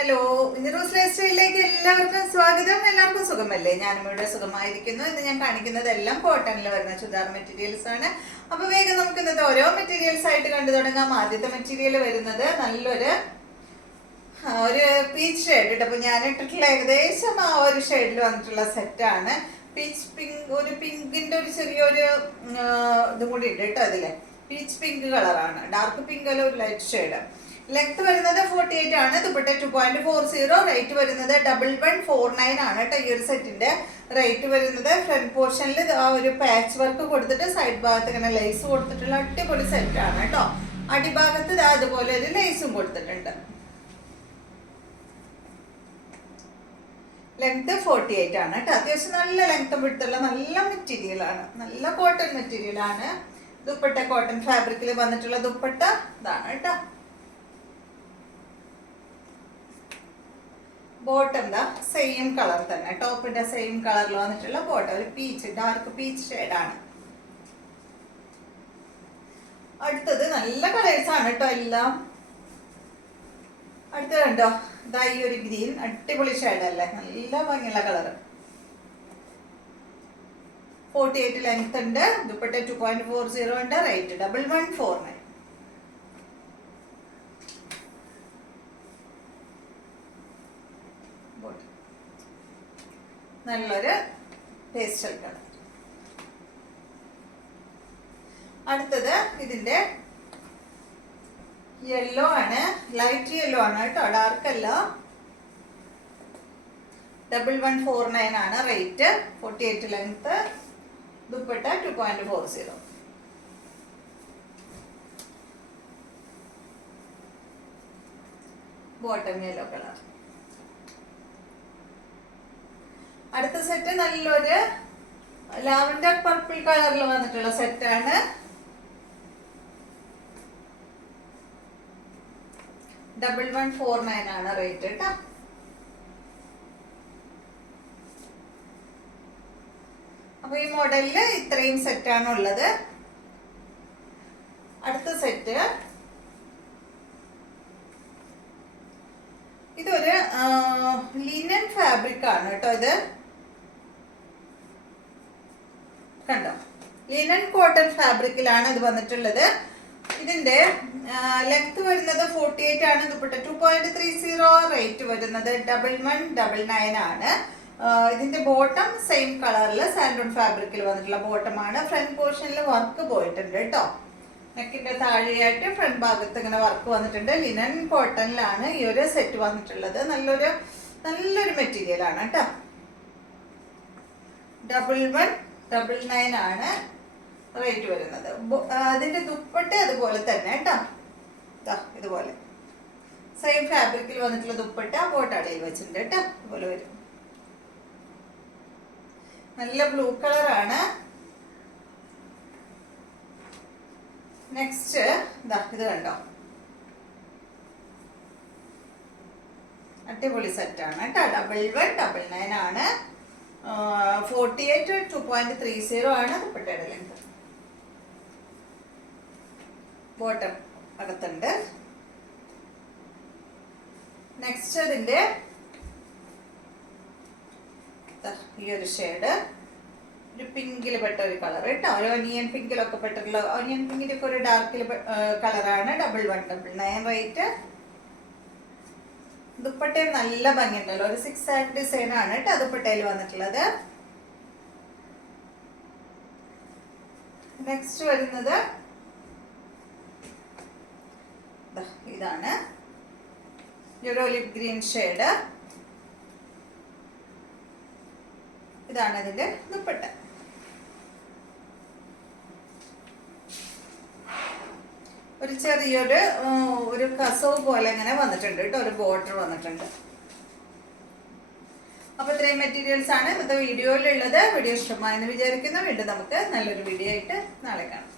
Hello, rose life സ്റ്റൈലിലേക്ക് എല്ലാവർക്കും സ്വാഗതം. എല്ലാവർക്കും സുഖമല്ലേ? ഞാനും ഇവിടെ സുഖമായിരിക്കുന്നു. ഇന്ന് ഞാൻ കാണിക്കുന്നതെല്ലാം കോട്ടണിൽ വരുന്ന ചുരിദാർ മെറ്റീരിയൽസ് ആണ്. അപ്പൊ വേഗം നമുക്ക് ഇന്നത്തെ ഓരോ മെറ്റീരിയൽസ് ആയിട്ട് കണ്ടു തുടങ്ങാം. ആദ്യത്തെ മെറ്റീരിയൽ വരുന്നത് നല്ലൊരു പീച്ച് ഷെയ്ഡ് ഇട്ട്. അപ്പൊ ഞാൻ ഇട്ടിട്ടുള്ള ഏകദേശം ആ ഒരു ഷെയ്ഡിൽ വന്നിട്ടുള്ള സെറ്റാണ്. പീച്ച് പിങ്ക്, ഒരു പിങ്കിന്റെ ഒരു ചെറിയൊരു ഇതും കൂടി ഉണ്ട് കേട്ടോ. അതില് പീച്ച് പിങ്ക് കളറാണ്, ഡാർക്ക് പിങ്ക് അല്ല, ഒരു ലൈറ്റ് ഷെയ്ഡ്. ലെങ്ത് വരുന്നത് 48 ആണ്. ദുപ്പട്ട 2.40. റേറ്റ് വരുന്നത് 1149 ആണ് കേട്ടോ. ഈ ഒരു സെറ്റിന്റെ റേറ്റ് വരുന്നത്. ഫ്രണ്ട് പോർഷനിൽ ആ ഒരു പാച്ച് വർക്ക് കൊടുത്തിട്ട് സൈഡ് ഭാഗത്ത് ഇങ്ങനെ ലേസ് കൊടുത്തിട്ടുള്ള അടിപൊളി സെറ്റാണ് കേട്ടോ. അടിഭാഗത്ത് അതുപോലെ ഒരു ലേസും കൊടുത്തിട്ടുണ്ട്. ലെങ്ത് 48 ആണ് കേട്ടോ. അത്യാവശ്യം നല്ല ലെങ്ത് വിടുത്തുള്ള നല്ല മെറ്റീരിയൽ ആണ്, നല്ല കോട്ടൺ മെറ്റീരിയൽ ആണ്. ദുപ്പട്ട കോട്ടൺ ഫാബ്രിക്കിൽ വന്നിട്ടുള്ള ദുപ്പട്ട ഇതാണ് കേട്ടോ. ബോട്ടം സെയിം കളർ തന്നെ, ടോപ്പിന്റെ സെയിം കളറിൽ വന്നിട്ടുള്ള ബോട്ടം, ഒരു പീച്ച്, ഡാർക്ക് പീച്ച് ഷെയ്ഡാണ്. അടുത്തത് നല്ല കളേഴ്സ് ആണ് കേട്ടോ എല്ലാം. അടുത്തത് കണ്ടോ, ഇതാ ഈ ഒരു ഗ്രീൻ, അടിപൊളി ഷെയ്ഡല്ലേ, നല്ല ഭംഗിയുള്ള കളറ്. 48 ലെങ്ത് ഉണ്ട്. ദുപ്പട്ട 2.40 ഉണ്ട്. റേറ്റ് 1149. നല്ലൊരു പേസ്റ്റൽ കളർ. അടുത്തത് ഇതിന്റെ യെല്ലോ ആണ്, ലൈറ്റ് യെല്ലോ ആണ് കേട്ടോ, ഡാർക്ക് അല്ല. 1149 ആണ് rate. 48 length. Dupatta 2.40. Bottom yellow colour. അടുത്ത സെറ്റ് നല്ലൊരു ലാവൻഡർ പർപ്പിൾ കളറിൽ വന്നിട്ടുള്ള സെറ്റാണ്. $1149 ആണ് റേറ്റ് കേട്ടോ. അപ്പൊ ഈ മോഡലില് ഇത്രയും സെറ്റാണ് ഉള്ളത്. അടുത്ത സെറ്റ് ഇതൊരു ലിനൻ ഫാബ്രിക് ആണ് കേട്ടോ. ഇത് കണ്ടോ, ലിനൻ കോട്ടൺ ഫാബ്രിക്കിലാണ് ഇത് വന്നിട്ടുള്ളത്. ഇതിന്റെ ലെങ്ത് വരുന്നത് 48 ആണ്. ദുപ്പട്ട 2.30. റേറ്റ് വരുന്നത് 1199 ആണ്. ഇതിന്റെ ബോട്ടം സെയിം കളറിൽ സാൻഡോൺ ഫാബ്രിക്കിൽ വന്നിട്ടുള്ള ബോട്ടമാണ്. ഫ്രണ്ട് പോർഷനിൽ വർക്ക് പോയിട്ടുണ്ട് കേട്ടോ. നെക്കിന്റെ താഴെയായിട്ട് ഫ്രണ്ട് ഭാഗത്ത് ഇങ്ങനെ വർക്ക് വന്നിട്ടുണ്ട്. ലിനൻ കോട്ടണിലാണ് ഈ ഒരു സെറ്റ് വന്നിട്ടുള്ളത്. നല്ലൊരു മെറ്റീരിയൽ ആണ് കേട്ടോ. 1199 ആണ് റേറ്റ് വരുന്നത്. അതിന്റെ ദുപ്പട്ട അതുപോലെ തന്നെ കേട്ടോ, ഇതുപോലെ സെയിം ഫാബ്രിക്കിൽ വന്നിട്ടുള്ള ദുപ്പട്ട ബോട്ടടയിൽ വെച്ചിട്ടുണ്ട് കേട്ടോ. ഇതുപോലെ വരും. നല്ല ബ്ലൂ കളറാണ്. നെക്സ്റ്റ് ഇത് കണ്ടോ, അടിപൊളി സെറ്റാണ് കേട്ടോ. 1199 ആണ്. 48 2.30 ആണ് ദുപ്പട്ടയുടെ ലെങ്ത്. ബോട്ടം അകത്തുണ്ട്. നെക്സ്റ്റ് ഇതിന്റെ ഈ ഒരു ഷെയ്ഡ്, ഒരു പിങ്കിൽ പെട്ട ഒരു കളർ കേട്ടോ. ഒരു ഒനിയൻ പിങ്കിലൊക്കെ പെട്ടിട്ടുള്ള, ഒനിയൻ പിങ്കിന്റെ ഒക്കെ ഒരു ഡാർക്കിൽ കളറാണ്. 1199 റേറ്റ്. ദുപ്പട്ടയിൽ നല്ല ഭംഗിയുണ്ടല്ലോ, ഒരു 6 ആൻഡ് ഡിസൈൻ ആണ് കേട്ടോ ദുപ്പട്ടയിൽ വന്നിട്ടുള്ളത്. നെക്സ്റ്റ് വരുന്നത് ഇതാണ്, ഒരു ഒലിവ് ഗ്രീൻ ഷെയ്ഡ്. ഇതാണ് ഇതിന്റെ ദുപ്പട്ട. ഒരു ചെറിയൊരു കസവ് പോലെ ഇങ്ങനെ വന്നിട്ടുണ്ട് കേട്ടോ, ഒരു ബോർഡർ വന്നിട്ടുണ്ട്. അപ്പൊ ഇത്രയും മെറ്റീരിയൽസ് ആണ് ഇന്നത്തെ വീഡിയോയിലുള്ളത്. വീഡിയോ ഇഷ്ടമായെന്ന് വിചാരിക്കുന്നു. വീണ്ടും നമുക്ക് നല്ലൊരു വീഡിയോ ആയിട്ട് നാളെ കാണാം.